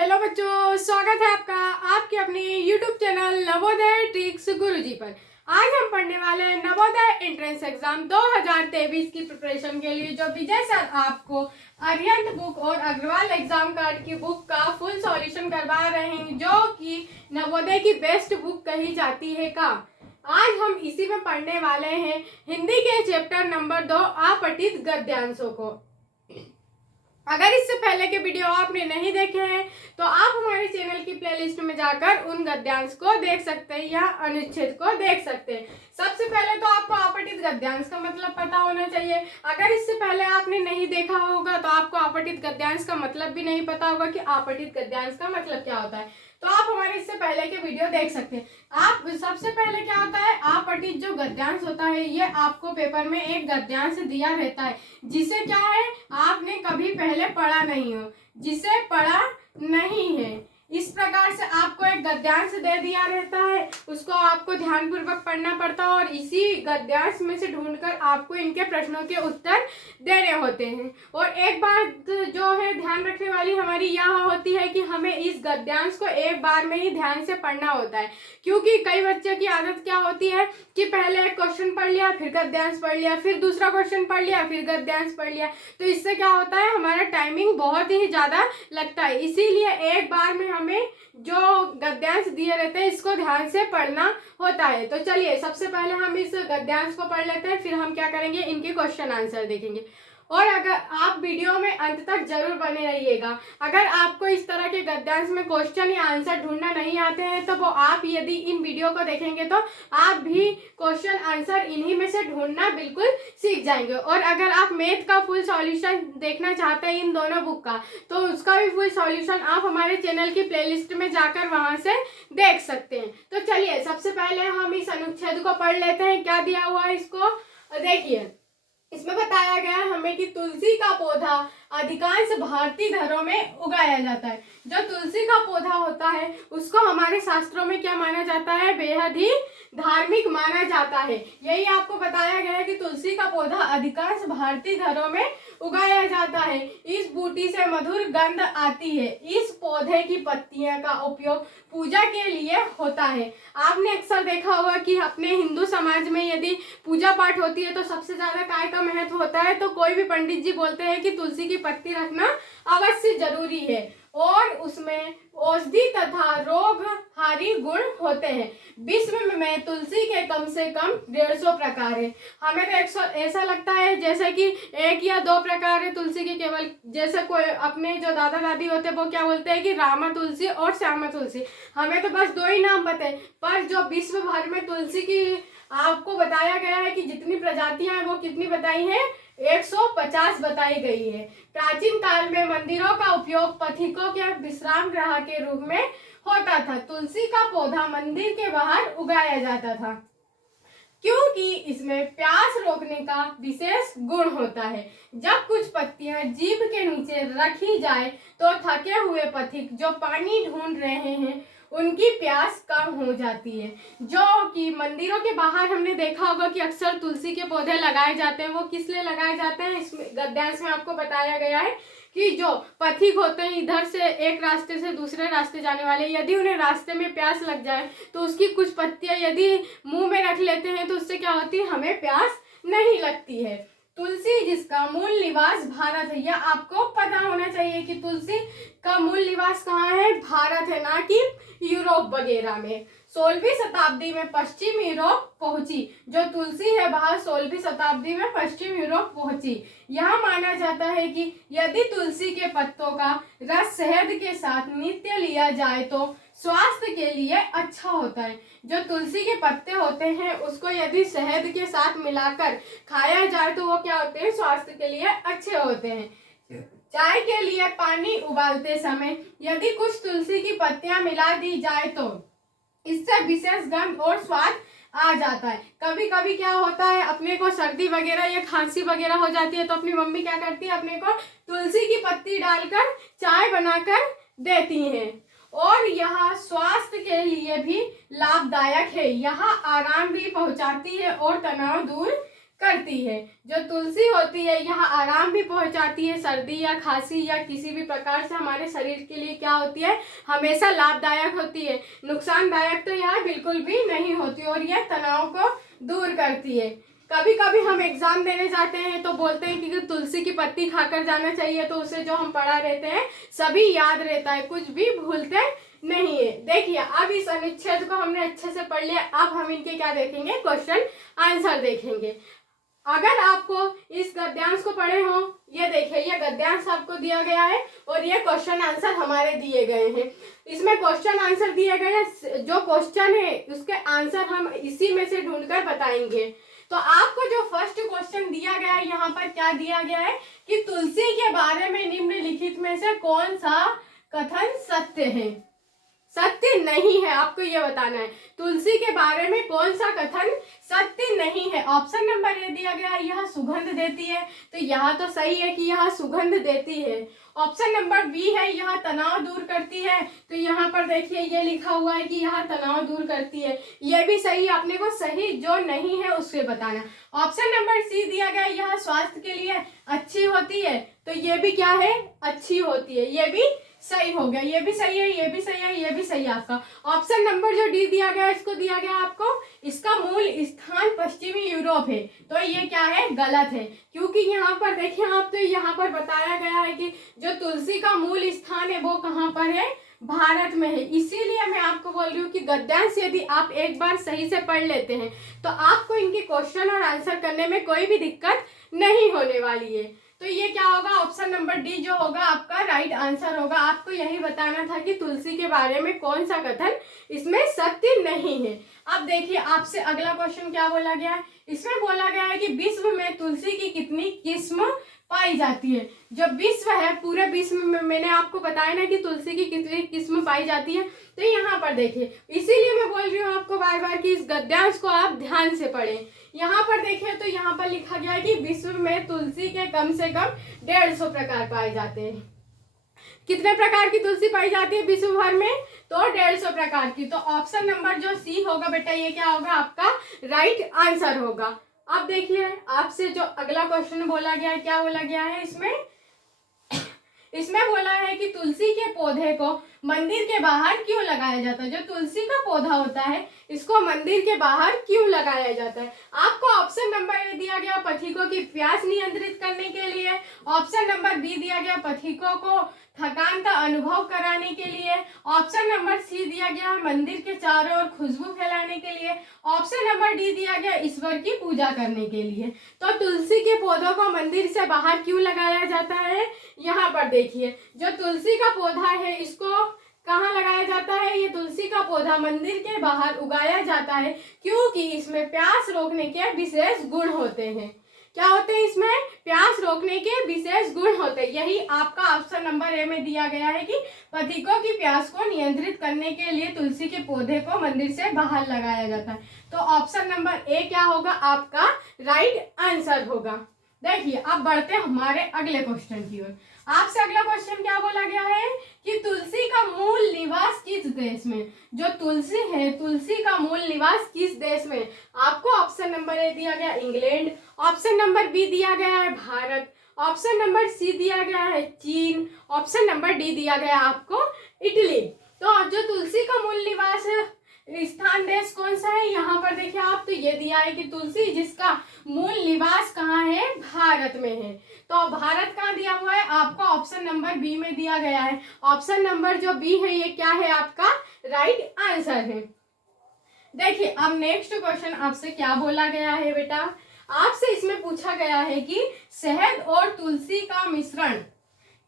Hello बच्चों, स्वागत है आपका आपके अपने YouTube चैनल नवोदय ट्रिक्स गुरुजी पर। आज हम पढ़ने वाले हैं नवोदय एंट्रेंस एग्जाम 2023 की प्रिपरेशन के लिए, जो विजय सर आपको अरिहंत बुक और अग्रवाल एग्जाम कार्ड की बुक का फुल सॉल्यूशन करवा रहे हैं, जो कि नवोदय की बेस्ट बुक कही जाती है का। आज हम इसी में पढ़ने वाले हैं हिंदी के चैप्टर नंबर 2 अपठित गद्यांशों को। अगर इससे पहले के वीडियो आपने नहीं देखे हैं तो आप हमारे चैनल की प्लेलिस्ट में जाकर उन गद्यांश को देख सकते हैं या अनुच्छेद को देख सकते हैं। सबसे पहले तो आपको अपठित गद्यांश का मतलब पता होना चाहिए। अगर इससे पहले आपने नहीं देखा होगा तो आपको अपठित गद्यांश का मतलब भी नहीं पता होगा कि अपठित गद्यांश का मतलब क्या होता है, तो आप हमारे इससे पहले के वीडियो देख सकते हैं। आप सबसे पहले क्या होता है, अपठित जो गद्यांश होता है, ये आपको पेपर में एक गद्यांश दिया रहता है जिसे क्या है आपने कभी पहले पढ़ा नहीं हो, जिसे पढ़ा नहीं है। इस प्रकार से आपको एक गद्यांश दे दिया रहता है, उसको आपको ध्यानपूर्वक पढ़ना पड़ता है और इसी गद्यांश में से ढूंढकर आपको इनके प्रश्नों के उत्तर देने होते हैं। और एक बात जो है ध्यान रखने वाली हमारी यह होती है कि हमें इस गद्यांश को एक बार में ही ध्यान से पढ़ना होता है, क्योंकि कई बच्चे की आदत क्या होती है कि पहले एक क्वेश्चन पढ़ लिया, फिर गद्यांश पढ़ लिया, फिर दूसरा क्वेश्चन पढ़ लिया, फिर गद्यांश पढ़ लिया, तो इससे क्या होता है हमारा टाइमिंग बहुत ही ज्यादा लगता है। इसीलिए एक बार में हमें जो गद्यांश दिए रहते हैं इसको ध्यान से पढ़ना होता है। तो चलिए सबसे पहले हम इस गद्यांश को पढ़ लेते हैं, फिर हम क्या करेंगे इनके क्वेश्चन आंसर देखेंगे। और अगर आप वीडियो में अंत तक जरूर बने रहिएगा। अगर आपको इस तरह के गद्यांश में क्वेश्चन या आंसर ढूंढना नहीं आते हैं तो वो आप यदि इन वीडियो को देखेंगे तो आप भी क्वेश्चन आंसर इन्हीं में से ढूंढना बिल्कुल सीख जाएंगे। और अगर आप मैथ का फुल सॉल्यूशन देखना चाहते हैं इन दोनों बुक का, तो उसका भी फुल सॉल्यूशन आप हमारे चैनल की प्लेलिस्ट में जाकर वहां से देख सकते हैं। तो चलिए सबसे पहले हम इस अनुच्छेद को पढ़ लेते हैं। क्या दिया हुआ है इसको देखिए। इसमें बताया गया है हमें कि तुलसी का पौधा अधिकांश भारतीय घरों में उगाया जाता है। जो तुलसी का पौधा होता है उसको हमारे शास्त्रों में क्या माना जाता है, बेहद ही धार्मिक माना जाता है। यही आपको बताया गया है कि तुलसी का पौधा अधिकांश भारतीय घरों में उगाया जाता है। इस बूटी से मधुर गंध आती है। इस पौधे की पत्तियां का उपयोग पूजा के लिए होता है। आपने अक्सर देखा होगा कि अपने हिंदू समाज में यदि पूजा पाठ होती है तो सबसे ज्यादा काय का महत्व होता है, तो कोई भी पंडित जी बोलते हैं कि तुलसी की पत्ती रखना अवश्य जरूरी है और उसमें औषधि तथा रोगहारी गुण होते हैं। विश्व में तुलसी के कम से कम 150 प्रकार है। हमें तो ऐसा लगता है जैसे कि एक या दो प्रकार है तुलसी के केवल, जैसे कोई अपने जो दादा दादी होते हैं वो क्या बोलते हैं कि रामा तुलसी और श्यामा तुलसी। हमें तो बस दो ही नाम पता है, पर जो विश्व भर में तुलसी की आपको बताया गया है कि जितनी प्रजातियां हैं वो कितनी बताई हैं, 150 बताई गई है। प्राचीन काल में मंदिरों का उपयोग पथिकों के विश्राम गृह के रूप में होता था। तुलसी का पौधा मंदिर के बाहर उगाया जाता था क्योंकि इसमें प्यास रोकने का विशेष गुण होता है। जब कुछ पत्तियां जीभ के नीचे रखी जाए तो थके हुए पथिक जो पानी ढूंढ रहे हैं उनकी प्यास कम हो जाती है। जो कि मंदिरों के बाहर हमने देखा होगा कि अक्सर तुलसी के पौधे लगाए जाते हैं। वो किस लिए लगाए जाते हैं, इसमें गद्यांश में आपको बताया गया है कि जो पथिक होते हैं इधर से एक रास्ते से दूसरे रास्ते जाने वाले, यदि उन्हें रास्ते में प्यास लग जाए तो उसकी कुछ पत्तियां यदि मुंह में रख लेते हैं तो उससे क्या होती है, हमें प्यास नहीं लगती है। तुलसी जिसका मूल निवास भारत है, यह आपको पता होना चाहिए कि तुलसी का मूल निवास कहाँ है, भारत है, ना कि यूरोप वगैरह में। 16वीं शताब्दी में पश्चिम यूरोप पहुंची। जो तुलसी है वह 16वीं शताब्दी में पश्चिम यूरोप पहुंची। यह माना जाता है कि यदि तुलसी के पत्तों का रस शहद के साथ नित्य लिया जाए तो स्वास्थ्य के लिए अच्छा होता है। जो तुलसी के पत्ते होते हैं उसको यदि शहद के साथ मिलाकर खाया जाए तो वो क्या होते हैं, स्वास्थ्य के लिए अच्छे होते हैं। चाय के लिए पानी उबालते समय यदि कुछ तुलसी की पत्तियां मिला दी जाए तो इससे विशेष गंध और स्वाद आ जाता है। कभी कभी क्या होता है, अपने को सर्दी वगैरह या खांसी वगैरह हो जाती है तो अपनी मम्मी क्या करती है, अपने को तुलसी की पत्ती डालकर चाय बनाकर देती हैं और यह स्वास्थ्य के लिए भी लाभदायक है। यह आराम भी पहुंचाती है और तनाव दूर करती है। जो तुलसी होती है यह आराम भी पहुंचाती है, सर्दी या खांसी या किसी भी प्रकार से हमारे शरीर के लिए क्या होती है, हमेशा लाभदायक होती है। नुकसानदायक तो यह बिल्कुल भी नहीं होती और यह तनाव को दूर करती है। कभी कभी हम एग्जाम देने जाते हैं तो बोलते हैं कि तुलसी की पत्ती खाकर जाना चाहिए, तो उसे जो हम पढ़ा रहते हैं सभी याद रहता है, कुछ भी भूलते नहीं है। देखिए अब इस अनुच्छेद को हमने अच्छे से पढ़ लिया, अब हम इनके क्या देखेंगे, क्वेश्चन आंसर देखेंगे। अगर आपको इस गद्यांश को पढ़े हो, ये देखिए ये गद्यांश आपको दिया गया है और ये क्वेश्चन आंसर हमारे दिए गए हैं। इसमें क्वेश्चन आंसर दिए गए हैं, जो क्वेश्चन है उसके आंसर हम इसी में से ढूंढकर बताएंगे। तो आपको जो फर्स्ट क्वेश्चन दिया गया है यहाँ पर क्या दिया गया है कि तुलसी के बारे में निम्नलिखित में से कौन सा कथन सत्य है, सत्य नहीं है, आपको ये बताना है तुलसी के बारे में कौन सा कथन सत्य नहीं है। ऑप्शन नंबर ए दिया गया है यह सुगंध देती है, तो यह तो सही है कि यह सुगंध देती है। ऑप्शन नंबर बी है यह तनाव दूर करती है, तो यहाँ पर देखिए ये लिखा हुआ है कि यह तनाव दूर करती है, ये भी सही, अपने को सही जो नहीं है उससे बताना। ऑप्शन नंबर सी दिया गया यह स्वास्थ्य के लिए अच्छी होती है, तो ये भी क्या है, अच्छी होती है, ये भी सही हो गया, ये भी सही है, ये भी सही है, ये भी सही है आपका। ऑप्शन नंबर जो डी दिया गया इसको दिया गया आपको, इसका मूल स्थान पश्चिमी यूरोप है, तो ये क्या है, गलत है, क्योंकि यहाँ पर देखिए आप, तो यहाँ पर बताया गया है कि जो तुलसी का मूल स्थान है वो कहाँ पर है, भारत में है। इसीलिए मैं आपको बोल रही हूँ कि गद्यांश यदि आप एक बार सही से पढ़ लेते हैं तो आपको इनके क्वेश्चन और आंसर करने में कोई भी दिक्कत नहीं होने वाली है। तो ये क्या होगा, ऑप्शन नंबर डी जो होगा आपका राइट आंसर होगा। आपको यही बताना था कि तुलसी के बारे में कौन सा कथन इसमें सत्य नहीं है। अब देखिए आपसे अगला क्वेश्चन क्या बोला गया है, इसमें बोला गया है कि विश्व में तुलसी की कितनी किस्म पाई जाती है। जो विश्व है, पूरे विश्व में मैंने आपको बताया ना कि तुलसी की कितनी किस्म पाई जाती है, तो यहाँ पर देखिए, इसीलिए मैं बोल रही हूँ आपको बार बार कि इस गद्यांश को आप ध्यान से पढ़ें। यहाँ पर देखिए तो यहाँ पर लिखा गया है कि विश्व में तुलसी के कम से कम 150 प्रकार पाए जाते हैं। कितने प्रकार की तुलसी पाई जाती है विश्व भर में, तो 150 प्रकार की। तो ऑप्शन नंबर जो सी होगा बेटा, ये क्या होगा आपका राइट आंसर होगा। अब देखिए आपसे जो अगला क्वेश्चन बोला गया है, क्या बोला गया है इसमें बोला है कि तुलसी के पौधे को मंदिर के बाहर क्यों लगाया जाता है। जो तुलसी का पौधा होता है इसको मंदिर के बाहर क्यों लगाया जाता है। आपको ऑप्शन नंबर ए दिया गया पथिकों की प्यास नियंत्रित करने के लिए, ऑप्शन नंबर बी दिया गया पथिकों को थकान का अनुभव कराने के लिए, ऑप्शन नंबर सी दिया गया मंदिर के चारों ओर खुशबू फैलाने के लिए, ऑप्शन नंबर डी दिया गया ईश्वर की पूजा करने के लिए। तो तुलसी के पौधों को मंदिर से बाहर क्यों लगाया जाता है, यहाँ पर देखिए जो तुलसी का पौधा है इसको कहाँ लगाया जाता है, ये तुलसी का पौधा मंदिर के बाहर उगाया जाता है, क्योंकि इसमें प्यास रोकने के विशेष गुण होते हैं। क्या होते हैं इसमें, प्यास रोकने के विशेष गुण होते हैं। यही आपका ऑप्शन नंबर ए में दिया गया है कि पथिकों की प्यास को नियंत्रित करने के लिए तुलसी के पौधे को मंदिर से बाहर लगाया जाता है। तो ऑप्शन नंबर ए क्या होगा आपका राइट आंसर होगा। देखिए अब बढ़ते हैं हमारे अगले क्वेश्चन की ओर। आपसे अगला क्वेश्चन क्या बोला गया है कि तुलसी का मूल निवास किस देश में। जो तुलसी है, तुलसी का मूल निवास किस देश में। आपको ऑप्शन नंबर ए दिया गया इंग्लैंड, ऑप्शन नंबर बी दिया गया है भारत, ऑप्शन नंबर सी दिया गया है चीन, ऑप्शन नंबर डी दिया गया आपको इटली। तो जो तुलसी का मूल निवास स्थान देश कौन सा है, यहाँ पर देखिए आप, तो ये दिया है कि तुलसी जिसका मूल निवास कहाँ है, भारत में है। तो भारत कहाँ दिया हुआ है, आपको ऑप्शन नंबर बी में दिया गया है। ऑप्शन नंबर जो बी है ये क्या है आपका राइट आंसर है। देखिए अब नेक्स्ट क्वेश्चन आपसे क्या बोला गया है बेटा, आपसे इसमें पूछा गया है कि शहद और तुलसी का मिश्रण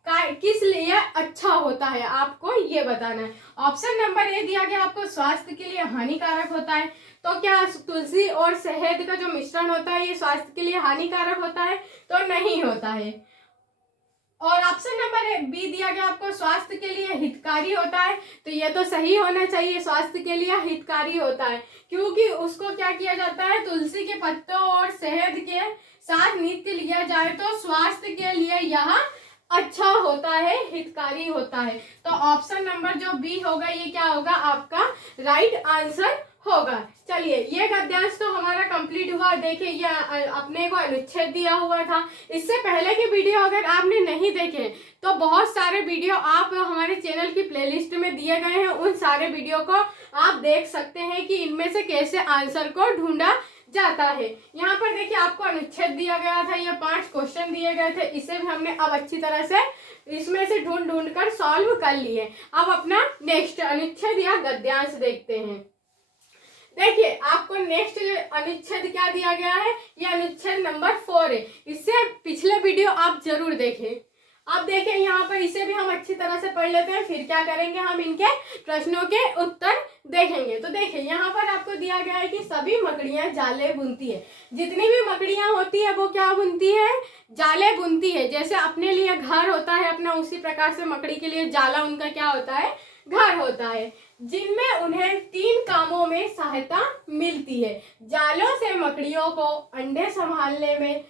किस लिए अच्छा होता है, आपको ये बताना है। ऑप्शन नंबर ए दिया गया आपको स्वास्थ्य के लिए हानिकारक होता है। तो क्या तुलसी और शहद का जो मिश्रण होता है ये स्वास्थ्य के लिए हानिकारक होता है, तो नहीं होता है। और ऑप्शन नंबर बी दिया गया आपको स्वास्थ्य के लिए हितकारी होता है, तो ये तो सही होना चाहिए, स्वास्थ्य के लिए हितकारी होता है, क्योंकि उसको क्या किया जाता है, तुलसी के पत्तों और शहद के साथ नित्य लिया जाए तो स्वास्थ्य के लिए यह अच्छा होता है, हितकारी होता है। तो ऑप्शन नंबर जो बी होगा ये क्या होगा आपका राइट आंसर होगा। चलिए, ये गद्यांश तो हमारा कंप्लीट हुआ। देखिए, ये अपने को अनुच्छेद दिया हुआ था। इससे पहले की वीडियो अगर आपने नहीं देखे तो बहुत सारे वीडियो आप हमारे चैनल की प्लेलिस्ट में दिए गए हैं, उन सारे वीडियो को आप देख सकते हैं कि इनमें से कैसे आंसर को ढूंढा जाता है। यहाँ पर देखिए, आपको अनुच्छेद दिया गया था, ये 5 क्वेश्चन दिए गए थे, इसे भी हमने अब अच्छी तरह से इसमें से ढूंढ कर सॉल्व कर लिए। अब अपना नेक्स्ट अनुच्छेद या गद्यांश देखते हैं। देखिए, आपको नेक्स्ट अनुच्छेद क्या दिया गया है, ये अनुच्छेद नंबर 4 है। इससे पिछले वीडियो आप जरूर देखें। अब देखें यहाँ पर, इसे भी हम अच्छी तरह से पढ़ लेते हैं, फिर क्या करेंगे, हम इनके प्रश्नों के उत्तर देखेंगे। तो देखिए, यहाँ पर आपको दिया गया है कि सभी मकड़ियाँ जाले बुनती है। जितनी भी मकड़ियाँ होती है वो क्या बुनती है, जाले बुनती है। जैसे अपने लिए घर होता है अपना, उसी प्रकार से मकड़ी के लिए जाला उनका क्या होता है, घर होता है, जिनमें उन्हें 3 कामों में सहायता मिलती है। जालों से मकड़ियों को अंडे संभालने में,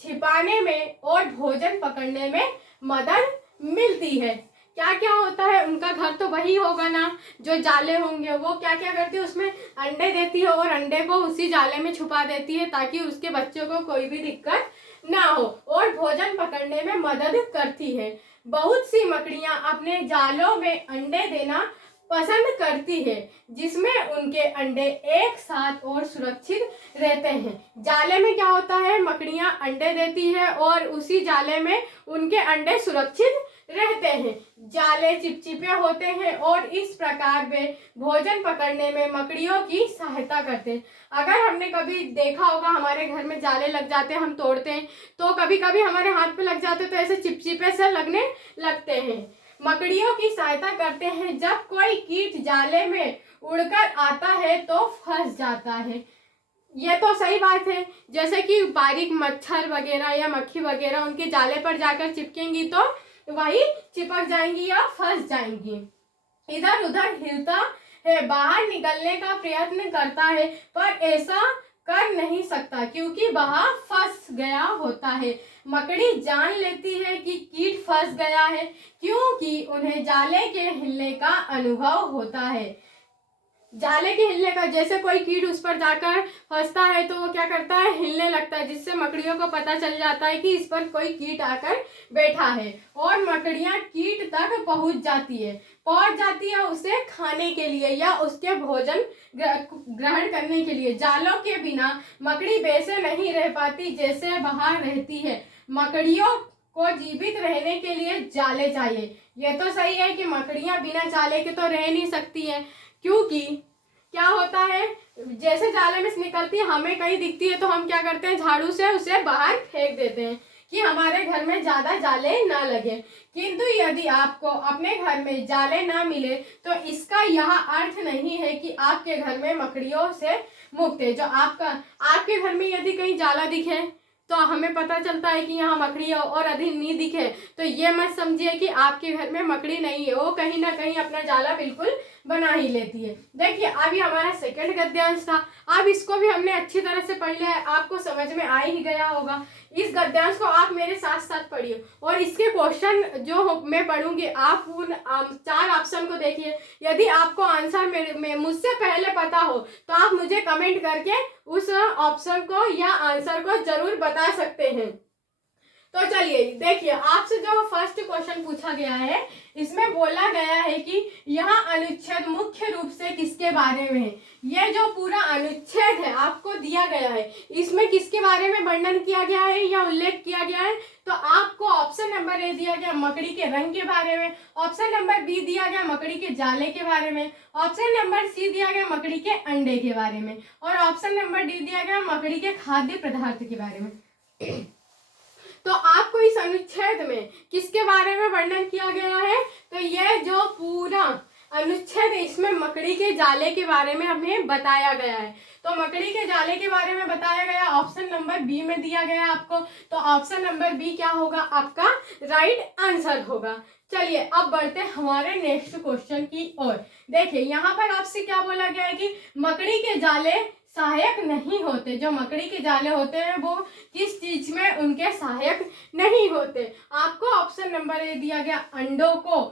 छिपाने में और भोजन पकड़ने में मदद मिलती है। क्या क्या होता है, उनका घर तो वही होगा ना, जो जाले होंगे। वो क्या क्या करती है, उसमें अंडे देती है और अंडे को उसी जाले में छुपा देती है ताकि उसके बच्चों को कोई भी दिक्कत ना हो, और भोजन पकड़ने में मदद करती है। बहुत सी मकड़ियां अपने जालों में अंडे देना पसंद करती है, जिसमें उनके अंडे एक साथ और सुरक्षित रहते हैं। जाले में क्या होता है, मकड़ियां अंडे देती है और उसी जाले में उनके अंडे सुरक्षित रहते हैं। जाले चिपचिपे होते हैं और इस प्रकार वे भोजन पकड़ने में मकड़ियों की सहायता करते हैं। अगर हमने कभी देखा होगा, हमारे घर में जाले लग जाते हैं, हम तोड़ते हैं तो कभी कभी हमारे हाथ पे लग जाते हैं तो ऐसे चिपचिपे से लगने लगते हैं। मकड़ियों की सहायता करते हैं। जब कोई कीट जाले में उड़कर आता है तो फंस जाता है। ये तो सही बात है, जैसे कि बारीक मच्छर वगैरह या मक्खी वगैरह उनके जाले पर जाकर चिपकेंगी तो वही चिपक जाएंगी या फंस जाएंगी। इधर उधर हिलता है, बाहर निकलने का प्रयत्न करता है, पर ऐसा कर नहीं सकता क्योंकि वहां फंस गया होता है। मकड़ी जान लेती है कि कीट फंस गया है क्योंकि उन्हें जाले के हिलने का अनुभव होता है। जाले के हिलने का, जैसे कोई कीट उस पर जाकर फंसता है तो वो क्या करता है, हिलने लगता है, जिससे मकड़ियों को पता चल जाता है कि इस पर कोई कीट आकर बैठा है और मकड़ियां कीट तक पहुंच जाती है उसे खाने के लिए या उसके भोजन ग्रहण करने के लिए। जालों के बिना मकड़ी वैसे नहीं रह पाती जैसे बाहर रहती है। मकड़ियों को जीवित रहने के लिए जाले चाहिए। यह तो सही है कि मकड़ियां बिना जाले के तो रह नहीं सकती हैं, क्योंकि क्या होता है, जैसे जाले में से निकलती है, हमें कहीं दिखती है तो हम क्या करते हैं, झाड़ू से उसे बाहर फेंक देते हैं कि हमारे घर में ज्यादा जाले ना लगे। किंतु यदि आपको अपने घर में जाले ना मिले तो इसका यह अर्थ नहीं है कि आपके घर में मकड़ियों से मुक्त है। जो आपके घर में यदि कहीं जाला दिखे तो हमें पता चलता है कि यहाँ मकड़ी है, और यदि नहीं दिखे तो ये मत समझिए कि आपके घर में मकड़ी नहीं है, वो कहीं ना कहीं अपना जाला बिल्कुल बना ही लेती है। देखिए, अभी हमारा सेकंड गद्यांश था, अब इसको भी हमने अच्छी तरह से पढ़ लिया है, आपको समझ में आ ही गया होगा। इस गद्यांश को आप मेरे साथ साथ पढ़िए और इसके क्वेश्चन जो मैं पढ़ूंगी आप उन 4 ऑप्शन को देखिए। यदि आपको आंसर मुझसे पहले पता हो तो आप मुझे कमेंट करके उस ऑप्शन को या आंसर को जरूर बता सकते हैं। तो चलिए देखिए, आपसे जो फर्स्ट क्वेश्चन पूछा गया है, इसमें बोला गया है कि यह अनुच्छेद मुख्य रूप से किसके बारे में है। यह जो पूरा अनुच्छेद है आपको दिया गया है, इसमें किसके बारे में वर्णन किया गया है या उल्लेख किया गया है। तो आपको ऑप्शन नंबर ए दिया गया मकड़ी के रंग के बारे में, ऑप्शन नंबर बी दिया गया मकड़ी के जाले के बारे में, ऑप्शन नंबर सी दिया गया मकड़ी के अंडे के बारे में, और ऑप्शन नंबर डी दिया गया मकड़ी के खाद्य पदार्थ के बारे में। तो आपको इस अनुच्छेद में किसके बारे में वर्णन किया गया है, तो यह जो पूरा अनुच्छेद है इसमें मकड़ी के जाले के बारे में हमें बताया गया है। तो मकड़ी के जाले के बारे में बताया गया, ऑप्शन नंबर बी में दिया गया आपको। तो ऑप्शन नंबर बी क्या होगा, आपका राइट आंसर होगा। चलिए अब बढ़ते हैं हमारे नेक्स्ट क्वेश्चन की ओर। देखिए यहाँ पर आपसे क्या बोला गया है कि मकड़ी के जाले सहायक नहीं होते। जो मकड़ी के जाले होते हैं वो किस चीज में उनके सहायक नहीं होते। आपको ऑप्शन नंबर ए दिया गया अंडों को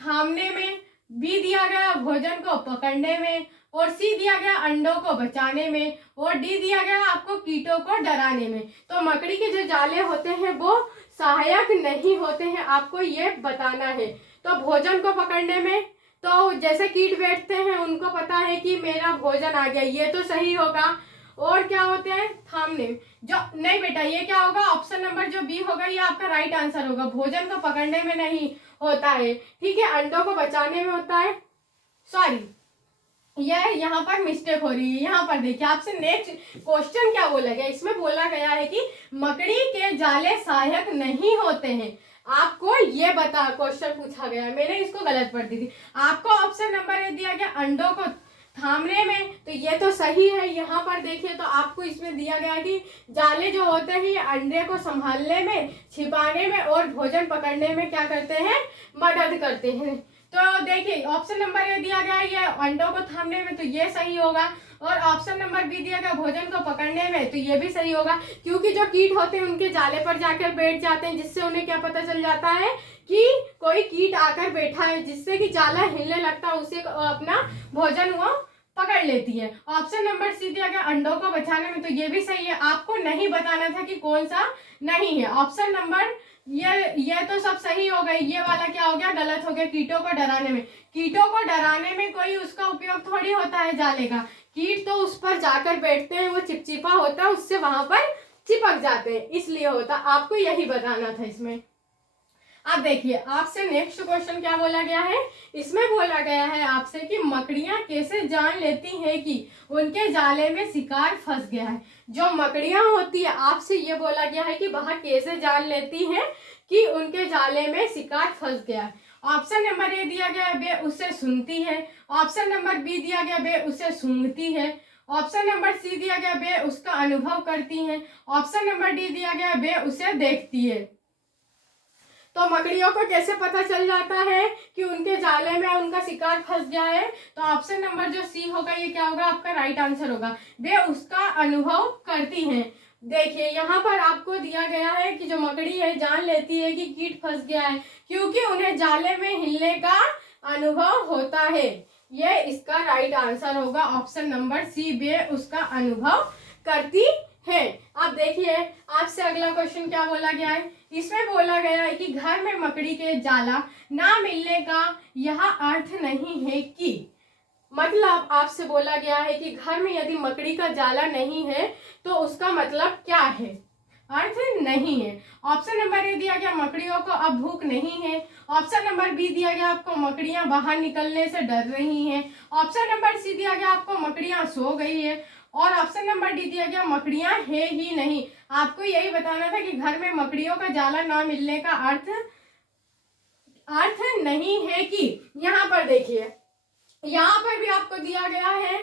थामने में, बी दिया गया भोजन को पकड़ने में, और सी दिया गया अंडों को बचाने में, और डी दिया गया आपको कीटों को डराने में। तो मकड़ी के जो जाले होते हैं वो सहायक नहीं होते हैं, आपको ये बताना है। तो भोजन को पकड़ने में, तो जैसे कीट बैठते हैं उनको पता है कि मेरा भोजन आ गया, ये तो सही होगा। और क्या होते हैं, थामने, जो नहीं बेटा ये क्या होगा, ऑप्शन नंबर जो बी होगा ये आपका राइट आंसर होगा। भोजन को पकड़ने में नहीं होता है, ठीक है, अंडों को बचाने में होता है। सॉरी, ये यहाँ पर मिस्टेक हो रही है। यहाँ पर देखिए आपसे नेक्स्ट क्वेश्चन क्या बोला गया, इसमें बोला गया है कि मकड़ी के जाले सहायक नहीं होते हैं। आपको ये बता, क्वेश्चन पूछा गया है, मैंने इसको गलत पढ़ दी थी। आपको ऑप्शन नंबर ए दिया गया अंडों को थामने में, तो ये तो सही है। यहाँ पर देखिए तो आपको इसमें दिया गया है कि जाले जो होते हैं ये अंडे को संभालने में, छिपाने में और भोजन पकड़ने में क्या करते हैं, मदद करते हैं। तो देखिए ऑप्शन नंबर ए दिया गया है ये अंडों को थामने में, तो ये सही होगा। और ऑप्शन नंबर बी दिया गया भोजन को पकड़ने में, तो ये भी सही होगा, क्योंकि जो कीट होते हैं उनके जाले पर जाकर बैठ जाते हैं, जिससे उन्हें क्या पता चल जाता है कि कोई कीट आकर बैठा है, जिससे कि जाला हिलने लगता है, उसे अपना भोजन वो पकड़ लेती है। ऑप्शन नंबर सी दिया गया अंडों को बचाने में, तो ये भी सही है। आपको नहीं बताना था कि कौन सा नहीं है। ऑप्शन नंबर ये तो सब सही हो गए, ये वाला क्या हो गया, गलत हो गया। कीटों को डराने में, कीटों को डराने में कोई उसका उपयोग थोड़ी होता है जाले का, कीट तो उस पर जाकर बैठते हैं, वो चिपचिपा होता है, उससे वहां पर चिपक जाते हैं, इसलिए होता। आपको यही बताना था इसमें। अब देखिए आपसे नेक्स्ट क्वेश्चन क्या बोला गया है, इसमें बोला गया है आपसे कि मकड़ियां कैसे जान लेती हैं कि उनके जाले में शिकार फंस गया है। जो मकड़ियां होती है, आपसे ये बोला गया है कि वह कैसे जान लेती हैं कि उनके जाले में शिकार फंस गया है। ऑप्शन नंबर ए दिया गया वे उसे सुनती है, ऑप्शन नंबर बी दिया गया वे उसे सूंघती है, ऑप्शन नंबर सी दिया गया वे उसका अनुभव करती हैं, ऑप्शन नंबर डी दिया गया वे उसे देखती है। तो मकड़ियों को कैसे पता चल जाता है कि उनके जाले में उनका शिकार फंस गया है, तो ऑप्शन नंबर जो सी होगा ये क्या होगा, आपका राइट आंसर होगा, वे उसका अनुभव करती हैं। देखिए यहाँ पर आपको दिया गया है कि जो मकड़ी है जान लेती है कि कीट फंस गया है, क्योंकि उन्हें जाले में हिलने का अनुभव होता है। ये इसका राइट आंसर होगा, ऑप्शन नंबर सी, वे उसका अनुभव करती है। अब देखिए आपसे अगला क्वेश्चन क्या बोला गया है, इसमें बोला गया है कि घर में मकड़ी के जाला ना मिलने का यह अर्थ नहीं है कि, मतलब आपसे बोला गया है कि घर में यदि मकड़ी का जाला नहीं है तो उसका मतलब क्या है, अर्थ नहीं है। ऑप्शन नंबर ए दिया गया मकड़ियों को अब भूख नहीं है, ऑप्शन नंबर बी दिया गया आपको मकड़ियां बाहर निकलने से डर रही हैं, ऑप्शन नंबर सी दिया गया आपको मकड़ियां सो गई है, और ऑप्शन नंबर डी दिया गया मकड़ियां है ही नहीं। आपको यही बताना था कि घर में मकड़ियों का जाला ना मिलने का अर्थ नहीं है कि, यहाँ पर देखिए यहाँ पर भी आपको दिया गया है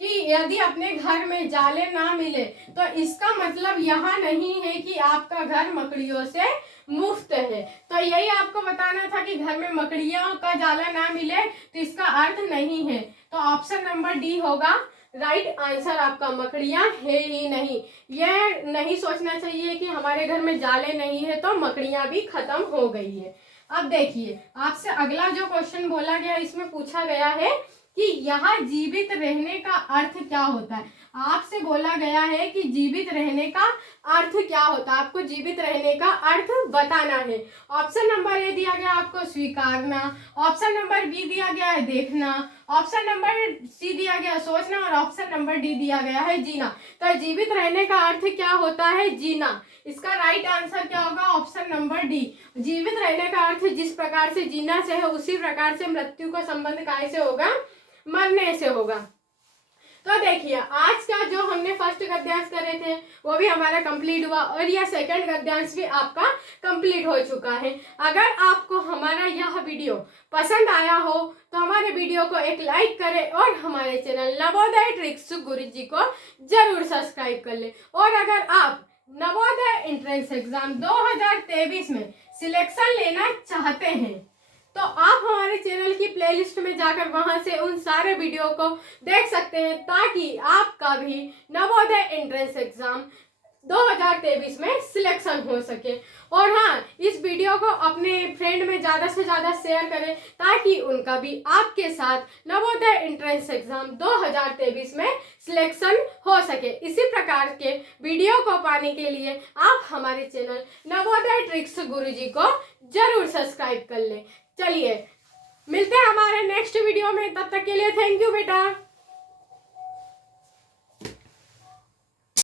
कि यदि अपने घर में जाले ना मिले तो इसका मतलब यहाँ नहीं है कि आपका घर मकड़ियों से मुफ्त है। तो यही आपको बताना था कि घर में मकड़ियों का जाला ना मिले तो इसका अर्थ नहीं है। तो ऑप्शन नंबर डी होगा राइट आंसर आपका, मकड़ियां है ही नहीं। यह नहीं सोचना चाहिए कि हमारे घर में जाले नहीं है तो मकड़ियां भी खत्म हो गई है। अब देखिए आपसे अगला जो क्वेश्चन बोला गया, इसमें पूछा गया है कि यहाँ जीवित रहने का अर्थ क्या होता है। आपसे बोला गया है कि जीवित रहने का अर्थ क्या होता है, आपको जीवित रहने का अर्थ बताना है। ऑप्शन नंबर ए दिया गया आपको स्वीकारना, ऑप्शन नंबर बी दिया गया है देखना, ऑप्शन नंबर सी दिया गया सोचना, और ऑप्शन नंबर डी दिया गया है जीना। तो जीवित रहने का अर्थ क्या होता है, जीना। इसका राइट आंसर क्या होगा, ऑप्शन नंबर डी। जीवित रहने का अर्थ जिस प्रकार से जीना से है उसी प्रकार से मृत्यु का संबंध कैसे होगा, मरने से होगा। तो देखिए आज का जो हमने फर्स्ट गद्यांश करे थे वो भी हमारा कंप्लीट हुआ, और यह सेकंड गद्यांश भी आपका कंप्लीट हो चुका है। अगर आपको हमारा यह वीडियो पसंद आया हो तो हमारे वीडियो को एक लाइक करें और हमारे चैनल नवोदय ट्रिक्स गुरुजी को जरूर सब्सक्राइब कर ले। और अगर आप नवोदय एंट्रेंस एग्जाम 2023 में सिलेक्शन लेना चाहते हैं तो आप हमारे चैनल की प्लेलिस्ट में जाकर वहां से उन सारे वीडियो को देख सकते हैं, ताकि आपका भी नवोदय एंट्रेंस एग्जाम 2023 में सिलेक्शन हो सके। और हाँ, इस वीडियो को अपने फ्रेंड में ज़्यादा से ज़्यादा शेयर करें ताकि उनका भी आपके साथ नवोदय एंट्रेंस एग्जाम 2023 में सिलेक्शन हो सके। इसी प्रकार के वीडियो को पाने के लिए आप हमारे चैनल नवोदय ट्रिक्स गुरुजी को जरूर सब्सक्राइब कर लें। चलिए मिलते हैं हमारे नेक्स्ट वीडियो में, तब तक के लिए थैंक यू बेटा।